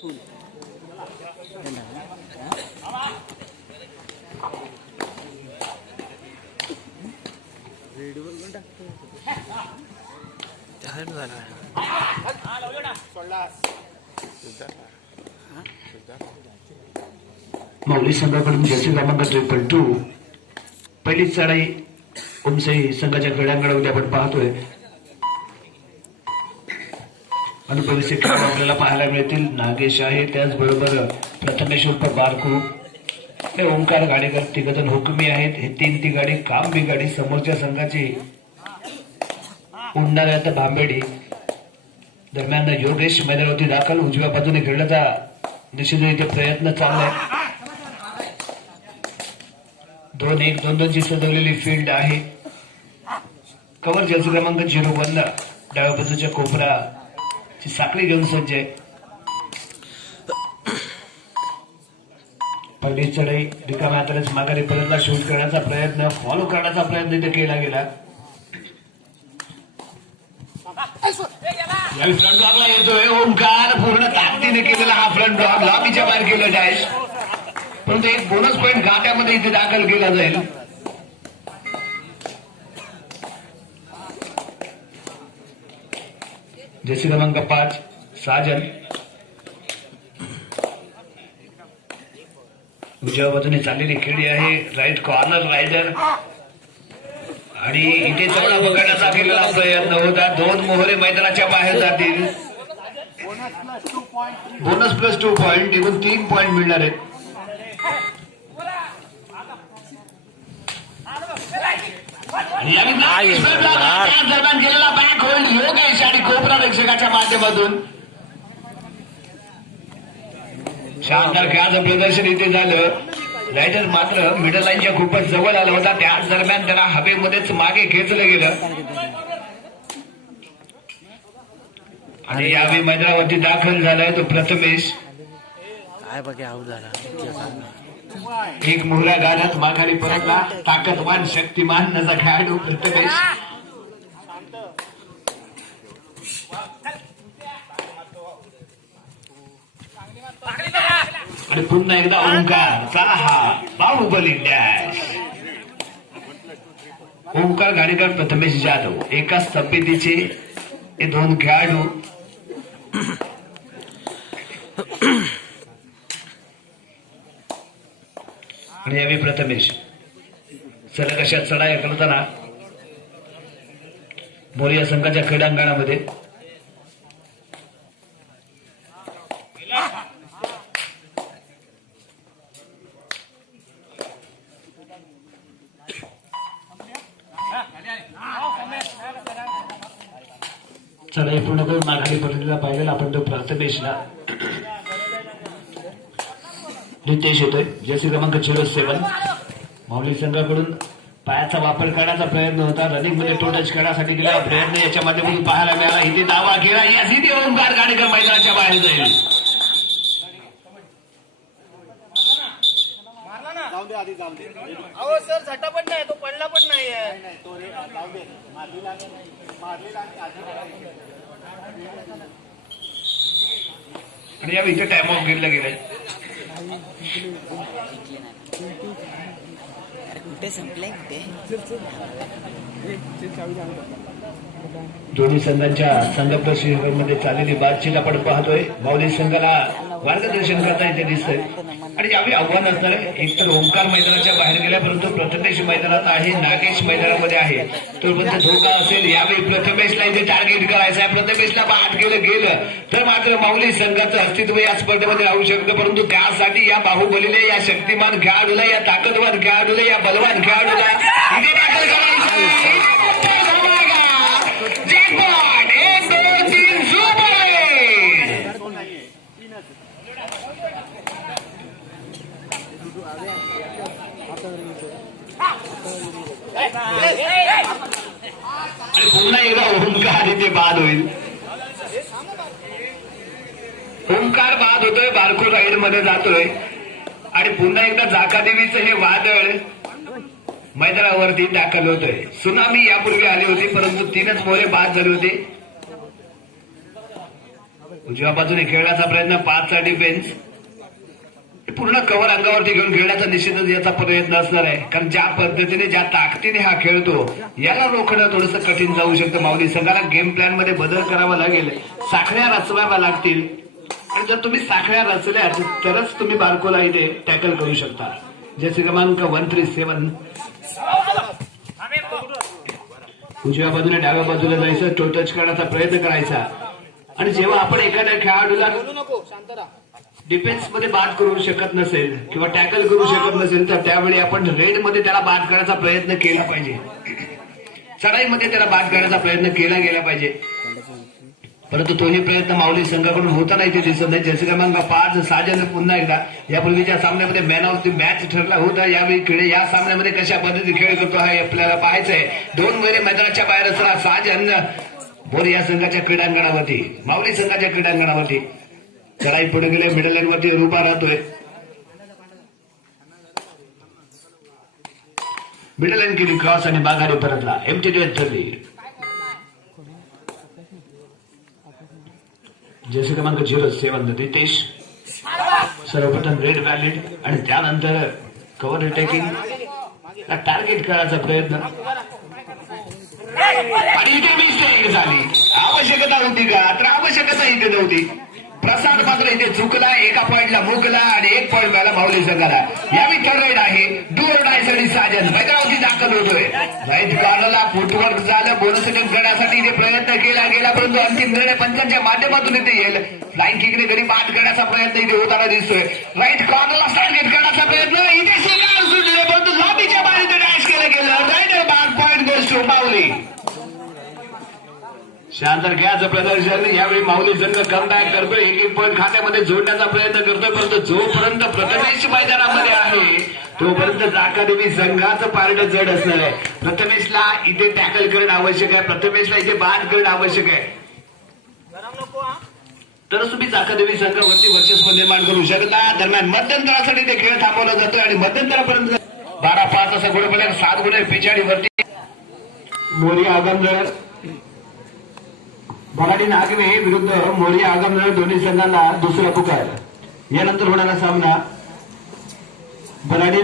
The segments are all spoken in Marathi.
माऊली संघाकडून जर्सी क्रमांक 2 पहिलीच चढाई उमसई संघाच्या खेळांकडे उद्या आपण पाहतोय. अनुभवी खेळ आपल्याला पाहायला मिळतील. नागेश आहे, त्याचबरोबर प्रथमेश उर्फ बारकू, ओंकार गाडेकर, तिघजण हुकमी आहेत. हे ती गाडी काम बी गाडी समोरच्या संघाची उंडाऱ्यात भांबेडी. दरम्यान योगेश मैदानावरती दाखल, उजव्या बाजूने खेळण्याचा निश्चित इथे प्रयत्न चाललाय. 2-1-2-2 ची सजवलेली फील्ड आहे. कव्हर जर्सी क्रमांक 01 डाव्या बाजूच्या कोपराची साखळी घेऊन सज्ज आहे. पहिली चढाई रिकाम्या हातानेच माघारी परतला. शूट करण्याचा प्रयत्न, फॉलो करण्याचा प्रयत्न इथे केला गेला. यावेळी फ्रंट ब्लॉकला येतोय ओंकार, पूर्ण ताकदीने केलेला हा फ्रंट ब्लॉक. लॉबीच्या बाहेर केलं डॅश, परंतु एक बोनस पॉईंट गाठ्यामध्ये इथे दाखल केला जाईल. जर्सी क्रमांक 5 साजन, उजव्या बाजूने चाललेली खेळी आहे. राईट कॉर्नर रायडर, आणि इथे चौडा पकडण्याचा केलेला प्रयत्न होता. 2 मोहरे मैदानाच्या बाहेर जातील. बोनस प्लस 2 पॉईंट, एकूण 3 पॉईंट मिळणार आहेत. दरम्यान गेलेला बॅक होल्ड योगेश आणि कोपरा प्रेक्षकाच्या माध्यमातून शानदार खेळाचं प्रदर्शन इथे झालं. रायडर मात्र मिडल लाईनच्या खूपच जवळ आला होता. त्याच दरम्यान त्याला हवेमध्येच मागे खेचलं गेलं आणि यावेळी मैदानावरती दाखल झालाय तो प्रथमेश. एक मोहरा गाण्यात माघारी परतला. ताकदवान शक्तिमान असा खेळाडू प्रथमेश. आणि पुन्हा एकदा ओंकार, चला हा बाहुबली डॅश. ओंकार गाडेकर, प्रथमेश जाधव एकाच तब्येतीचे हे 2 खेळाडू. आणि यावेळी प्रथमेश सलग अशा चढाया करताना मोरिया संघाच्या क्रीडांगणामध्ये चढाई पूर्ण करून माघारी परतलेला पाहिजेला आपण तो प्रथमेशला. रितेश येतोय, जर्सी क्रमांक 07. माऊली संघाकडून पायाचा वापर करण्याचा प्रयत्न होता. रनिंग मध्ये टो टच करण्यासाठी केलेला प्रयत्न याच्या माध्यमातून पाहायला मिळाला. इथे दावा केला, या इथे ओंकार गाडेकर मैदानाच्या बाहेर जाईल. अहो सर, झटा पण नाही, तो पडला पण नाही. आणि या इथे टाइम ऑफ घेतला गेलाय. कुठे संपलंय कुठे. दोन्ही संघांच्या संघ प्रशिक्षकांमध्ये चाललेली बातचीत आपण पाहतोय. माऊली संघाला मार्गदर्शन करता इथे दिसतंय. आणि यावेळी आव्हान असणार आहे. एकतर ओंकार मैदानाच्या बाहेर गेला, परंतु प्रथमेश मैदानात आहे, नागेश मैदानामध्ये आहे. तोपर्यंत धोका असेल. यावेळी प्रथमेशला इथे टार्गेट करायचं आहे. प्रथमेशला बाद केलं गेलं तर मात्र माऊली संघाचं अस्तित्व या स्पर्धेमध्ये राहू शकतं. परंतु त्यासाठी या बाहुबलीला, या शक्तिमान खेळाडूला, या ताकदवान खेळाडूला, या बलवान खेळाडूला इथे दाखल करायचं. Jackpot 1 2 3 super. आणि पुन्हा एकदा ओंकार इथे बाद होईल. ओंकार बाद होतोय, बारको राईड मध्ये जातोय. आणि पुन्हा एकदा जाकादेवीचं हे वादळ मैदानावरती दाखल होतोय. सुनामी यापूर्वी आली होती, परंतु 3च मोरे बाद झाले होते. उजव्या बाजूने खेळण्याचा प्रयत्न, 5चा डिफेन्स. पूर्ण कव्हर अंगावरती घेऊन खेळण्याचा निश्चितच याचा प्रयत्न असणार आहे, कारण ज्या पद्धतीने ज्या ताकदीने हा खेळतो याला रोखणं थोडंसं कठीण जाऊ शकतं. माऊली संघाला गेम प्लॅन मध्ये बदल करावा लागेल, साखळ्या रचवाव्या लागतील. आणि जर तुम्ही साखळ्या रचल्या तरच तुम्ही बारकोला इथे टॅकल करू शकता. जसे क्रमांक 137 उजव्या बाजूने डाव्या बाजूला जायचं, टो टच करण्याचा प्रयत्न करायचा. आणि जेव्हा आपण एखाद्या खेळाडूला डिफेन्स मध्ये बाद करू शकत नसेल किंवा टॅकल करू शकत नसेल तर त्यावेळी आपण रेड मध्ये त्याला बाद करण्याचा प्रयत्न केला पाहिजे, चढाईमध्ये त्याला बाद करण्याचा प्रयत्न केला गेला पाहिजे. परंतु तोही प्रयत्न माऊली संघाकडून होताना इथे दिसत नाही. जसे क्रमांक 5 साजन पुन्हा एकदा यापूर्वीच्या सामन्यामध्ये मॅन ऑफ द मॅच ठरला होता. यावेळी खेळ या सामन्यामध्ये कशा पद्धतीने खेळ करतो हे आपल्याला पाहायचंय. 2 महिने मैदानाच्या बाहेर असणारा साजन बोर या संघाच्या क्रीडांगणावरती, माऊली संघाच्या क्रीडांगणावरती चढाई पुढे गेले, मिडल लाईन वरती उभा राहतोय. मिडल लाईन केली क्रॉस आणि बागारी परतला. एमटी ठरली. जसे क्रमांक 07 रितेश सर्वप्रथम रेड व्हॅलिड आणि त्यानंतर कव्हर रिटेकिंग टार्गेट करायचा प्रयत्न आणि इथे मिस्टेक झाली. आवश्यकता होती का? तर आवश्यकता इथे नव्हती. प्रसाद मात्र इथे चुकला, एका पॉइंटला मुकला आणि 1 पॉइंट मिळाला माऊली संघाला. यावेळी थर्ड राईड आहे, डुअर डायसाठी साजन मैदानावरती दाखल होतोय. राईट कॉर्नरला फुटवर्क झालं, बोनस करण्यासाठी इथे प्रयत्न केला गेला, परंतु अंतिम निर्णय पंचांच्या माध्यमातून इथे येईल. फ्लाइंग किकने घरी बाद करण्याचा प्रयत्न इथे होताना दिसतोय. राईट कॉर्नरला टार्गेट करण्याचा प्रयत्न, इथे सुद्धा सुटले परंतु लॉबीच्या बाहेर इथे डॅश केलं गेलं. राईडर बाद पॉइंट गोष्ट माऊली. शांतर घ्यायचं प्रदर्शन. यावेळी माऊली संघ कमबॅक करतोय, 1-1 पॉईंट खात्यामध्ये जोडण्याचा प्रयत्न करतोय. परंतु जोपर्यंत प्रथमेश मैदानामध्ये आहे तोपर्यंत जाकादेवी संघाचं पारड जड असणार आहे. प्रथमेशला इथे टॅकल करणं आवश्यक आहे, प्रथमेशला इथे बाद करणं आवश्यक आहे. तरच तुम्ही जाकादेवी संघावरती वर्चस्व निर्माण करू शकता. दरम्यान मध्यंतरासाठी ते खेळ थांबवला जातोय आणि मध्यंतरापर्यंत 12-5 असा गुण पडला. 7 गुण पिछाडीवरती मोरिया आगमनगर, भराडी नागवे विरुद्ध मोरिया आगमनगर दोन्ही संघांना दुसरा पुकार. यानंतर होणारा सामना भराडी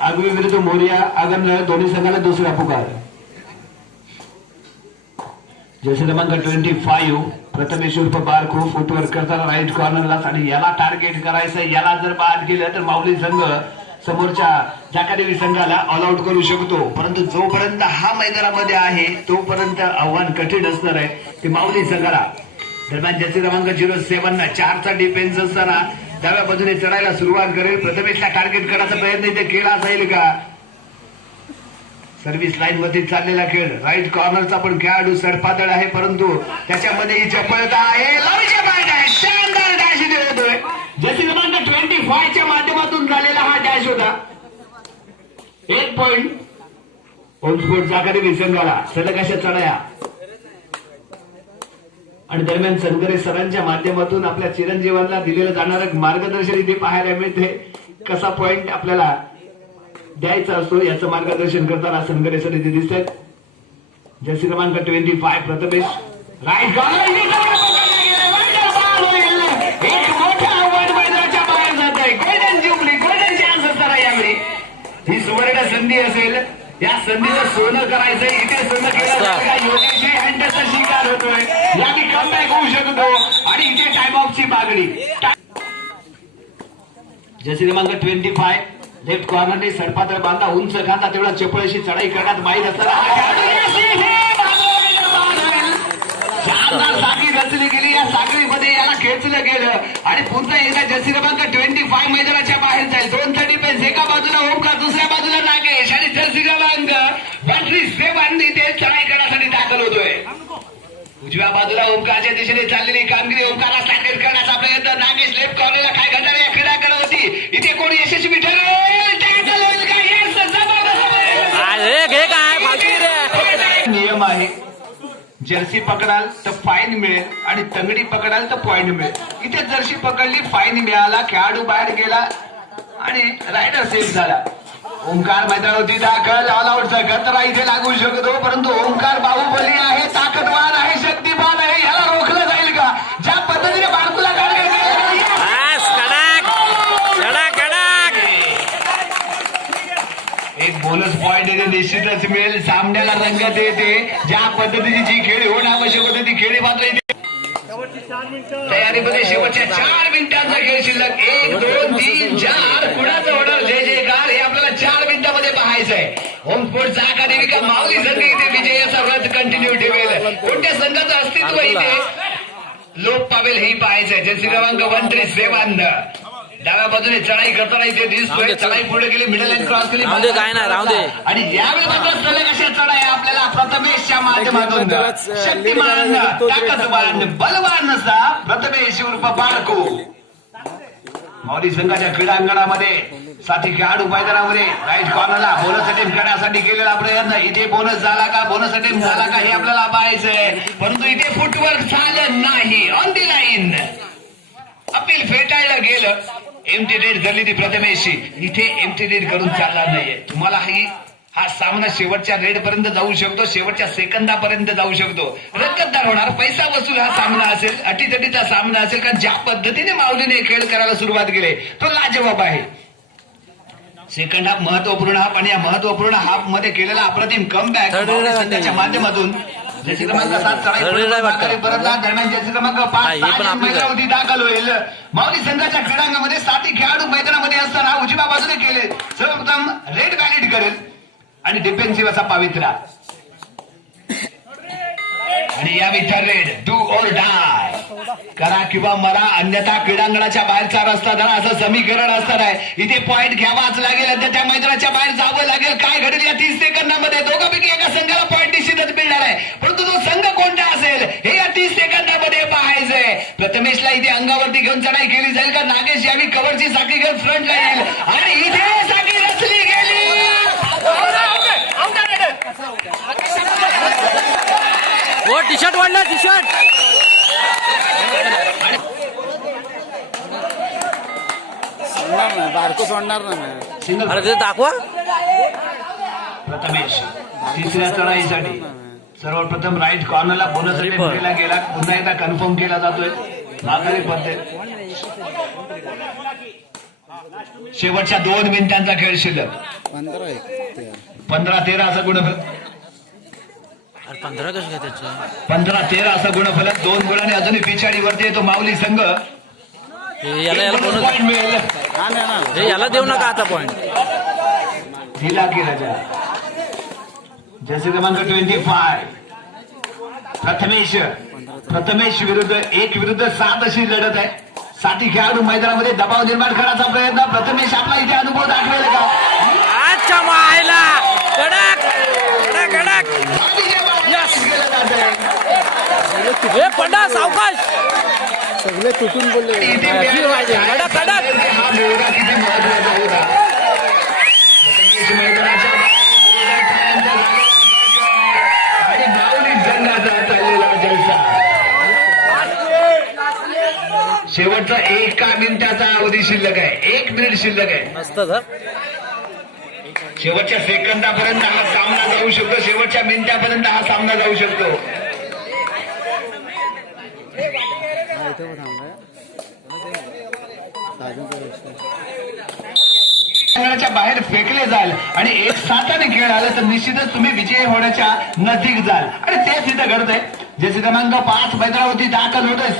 आगवे विरुद्ध मोरिया आगमनगर दोन्ही संघांना दुसरा पुकार. जसे क्रमांक 25 प्रथमेश उर्फ बारखू फुटवर्क करताना राईट कॉर्नरला आणि याला टार्गेट करायचं. याला जर बाद केलं तर माऊली संघ समोरच्या जाकादेवी संघाला ऑल आउट करू शकतो. परंतु जोपर्यंत हा मैदानामध्ये आहे तोपर्यंत आव्हान कठीण असणार आहे ते माऊली संघाला. दरम्यान जसे क्रमांक 07 4चा डिफेन्स असताना डाव्या बाजूने चढायला सुरुवात करेल. प्रथमेशला टार्गेट करण्याचा प्रयत्न इथे केला जाईल का? सर्व्हिस लाईन वरती चाललेला खेळ, राईट कॉर्नरचा पण खेळाडू सडपातळ आहे परंतु त्याच्यामध्ये ही चपळता आहे. लावीच्या बाहेर आहे, शानदार डॅश इथे होतोय. जसे क्रमांक 25च्या माध्यमातून झालेला हा डॅश होता. 1 पॉइंट ओल्डस्पोर्ट जाकादेवी संघाला. सलग अशा चढाया आणि दरम्यान सनगरे सरांच्या माध्यमातून आपल्या चिरंजीवांना दिलेलं जाणारं मार्गदर्शन इथे पाहायला मिळते. कसा पॉइंट आपल्याला द्यायचा असतो याचं मार्गदर्शन करताना सनगरे सर इथे दिसत. जसे क्रमांक 25 प्रथमेश राईट कॉर्नर, एक मोठा आव्हान मैदानाच्या बाहेर जात आहे. गोल्डन जुबली, गोल्डन चान्स असताना यावेळी ही सुवर्ण संधी असेल. या संधीचं सोनं करायचंय. इथे सोनं केलं योगेश हँडचा शिकार होतोय. यावेळी कमबॅक होऊ शकतो आणि इथे टाइम ऑफची मागणी. जसे क्रमांक 25 लेफ्ट कॉर्नरने सडपातळ बांधा उंच खाता तेवढा चपळशी चढाई करण्यात माहीत शानदार साखळी रचली गेली. या साखळीमध्ये याला खेचलं गेलं आणि पुन्हा एकदा जर्सी क्रमांक 25 मैदानाच्या बाहेर जाईल. 2चा डिफेन्स, एका बाजूला ओमकार दुसऱ्या बाजूला नागेश आणि जर्सी क्रमांक 37 इथे चढाई करण्यासाठी दाखल होतोय. उजव्या बाजूला ओमकारच्या दिशेने चाललेली कामगिरी, ओमकारला टार्गेट करण्याचा प्रयत्न. नागेश लेफ्ट कॉर्नरला काय घडणार या क्रीडाकडे होती. इथे कोणी यशस्वी ठरेल नियम आहे. जर्सी पकडाल तर फाईन मिळेल आणि तंगडी पकडाल तर पॉइंट मिळेल. इथे जर्सी पकडली, फाईन मिळाला, खेळाडू बाहेर गेला आणि रायडर सेफ झाला. ओंकार मैदानावरती दाखल. ऑल आउटचा खतरा इथे लागू शकतो परंतु ओंकार बाहुबली आहे, ताकदवान आहे, शक्तिमान आहे. याला रोखलं जाईल का? ज्या पद्धतीने निश्चितच मिळेल. सामन्याला रंगत येते. ज्या पद्धतीची जी खेळी होणं आवश्यक होतं ती खेळी मात्र इथे तयारीमध्ये शेवटच्या 4 मिनिटांचा खेळ शिल्लक. 1 2 3 4 कुणाचं होणार जय जयकार हे आपल्याला 4 मिनिटांमध्ये पाहायचंय. होम स्पोर्ट्स अकादमी का माऊली संघ इथे विजयाचा व्रत कंटिन्यू ठेवेल. कोणत्या संघाचं अस्तित्व इथे लोप पावेल हे पाहायचंय. जर्सी क्रमांक 137 डाव्या बाजूने चढाई करताना इथे दिसतोय. चढाई पुढे गेली, मिडल लाईन क्रॉस केली काय ना राहू दे. आणि यावेळी मात्र सलग अशा चढाई आपल्याला प्रथमेशच्या माध्यमातून शक्तिमान ताकदवान बलवान असा प्रथमेश उर्फ बाळको माऊली संघाच्या क्रीडांगणामध्ये साथी खेळाडू मैदानामध्ये राईट कॉर्नरला बोनस अटेम्प्ट करण्यासाठी केलेला प्रयत्न. इथे बोनस झाला का, बोनस अटेम्प्ट झाला का हे आपल्याला पाहायचंय. परंतु इथे फुटवर्क झालं नाही. ऑन दी लाईन अपील फेटाळलं गेलं. एमटी रेड धरली ती प्रथमेशची. इथे एमटी रेड करून चालणार नाहीये. तुम्हाला हा सामना शेवटच्या रेड पर्यंत जाऊ शकतो, शेवटच्या सेकंदापर्यंत जाऊ शकतो. रक्कतदार होणार, पैसा वसूल हा सामना असेल, अटीतटीचा सामना असेल. कारण ज्या पद्धतीने माऊलीने खेळ करायला सुरुवात केली तो लाजवाब आहे. सेकंड हाफ महत्वपूर्ण हाफ आणि या महत्वपूर्ण हाफ मध्ये केलेला अप्रतिम कमबॅक संघाच्या माध्यमातून. जशी क्रमांक 7 दरम्यान जशी क्रमांक 5 मैदानावरती दाखल होईल. माऊली संघाच्या क्रीडांगणामध्ये 7 खेळाडू मैदानामध्ये असताना उजव्या बाजूने केले सर्वप्रथम रेड व्हॅलिड करेल आणि डिफेन्सिव्ह असा पावित्रा. आणि या विचार रेड डू ऑर डाय करा किंवा मरा, अन्यथा क्रीडांगणाच्या बाहेरचा रस्ता धरा असं समीकरण असणार आहे. इथे पॉइंट घ्यावाच लागेल, त्या मैदानाच्या बाहेर जावं लागेल. काय घडेल या 30 सेकंदामध्ये दोघांपैकी एका संघाला पॉइंट निश्चितच मिळणार आहे. परंतु तो संघ कोणता असेल हे या 30 सेकंदामध्ये पाहायचंय. प्रथमेशला इथे अंगावरती घेऊन चढाई केली जाईल का नागेश यावी कव्हरची साखळी घेऊन फ्रंटला येईल आणि इथे साखळी रचली गेली. हो टी शर्ट वाढला, टी शर्ट बारको सोडणार ना. अरे ते दाखवा. प्रथमेश तिसऱ्या चढाईसाठी सर्वप्रथम राईट कॉर्नरला बोनस केला गेला. पुन्हा एकदा कन्फर्म केला जातोय माघारी पद्धत. शेवटच्या 2 मिनिटांचा खेळ शिल्लक. 15-13 असं गुणफलक. 15 कसं काय त्याचं 15-13 असं गुणफलक. 2 गुणाने अजूनही पिछाडीवरती येतो माऊली संघ. पॉइंट मिळेल. याला देऊ नका आता पॉइंट. दिला की राजा. जसे क्रमांक 25 प्रथमेश विरुद्ध 1-7 अशी लढत आहे. 7 खेळाडू मैदानामध्ये दबाव निर्माण करण्याचा प्रयत्न. प्रथमेश आपला इथे अनुभव दाखवेल का? अच्छा मायला कडक कडक कडक. हे पंडा सावकाश सगळे तुटून बोलले. कडक कडक. हा मुलगा किती महत्वाचा होता. प्रथमेश मैदानाच्या आणि माऊली संघाचा चाललेला जलसा. शेवटचा 1 मिनिटाचा अवधी शिल्लक आहे. 1 मिनिट शिल्लक आहे. मस्त सर. शेवटच्या सेकंदापर्यंत हा सामना जाऊ शकतो. शेवटच्या मिनिटापर्यंत हा सामना जाऊ शकतो. बाहेर फेकले जाल आणि 1-7 खेळ आला तर निश्चितच तुम्ही विजयी होण्याच्या नजीक जाल. आणि तेच इथं घडतंय. जसे क्रमांक 5 मैदानावरती दाखल होतोय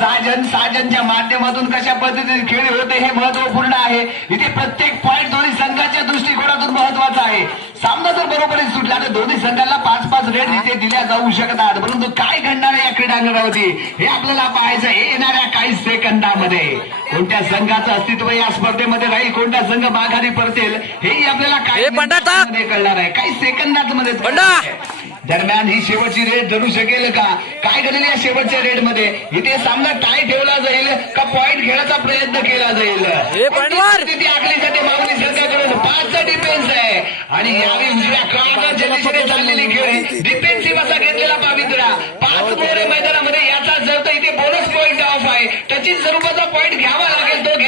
साजनच्या माध्यमातून कशा पद्धतीने खेळ होते हे महत्वपूर्ण आहे. इथे प्रत्येक पॉईंट दोन्ही संघाच्या दृष्टिकोनातून महत्वाचा आहे. सामना जर बरोबरीत सुटला तर दोन्ही संघांना 5-5 रेड इथे दिल्या जाऊ शकतात. परंतु काय घडणार आहे या क्रीडांगणावरती हे आपल्याला पाहायचं हे येणाऱ्या काही सेकंदामध्ये. कोणत्या संघाचं अस्तित्व या स्पर्धेमध्ये राहील, कोणता संघ माघारी परतेल हेही आपल्याला काही मिनिटांमध्ये कळणार आहे. काही सेकंदांमध्ये. दरम्यान ही शेवटची रेड धरू शकेल का? काय घडेल या शेवटच्या रेड मध्ये? इथे सामना टाय ठेवला जाईल का पॉइंट खेळायचा प्रयत्न केला जाईल? तिथे आखली जाते माऊली संघाकडून. 5चा डिफेन्स आहे आणि यावेळी उजव्या कॉर्नरच्या दिशेने चाललेली खेळी डिफेन्सिव्ह असा घेतलेला पावित्रा. 5 मोरे मैदानामध्ये याचा जर तर इथे बोनस पॉइंट ऑफ आहे. टचिंग स्वरूपाचा पॉइंट घ्यावा लागेल. तो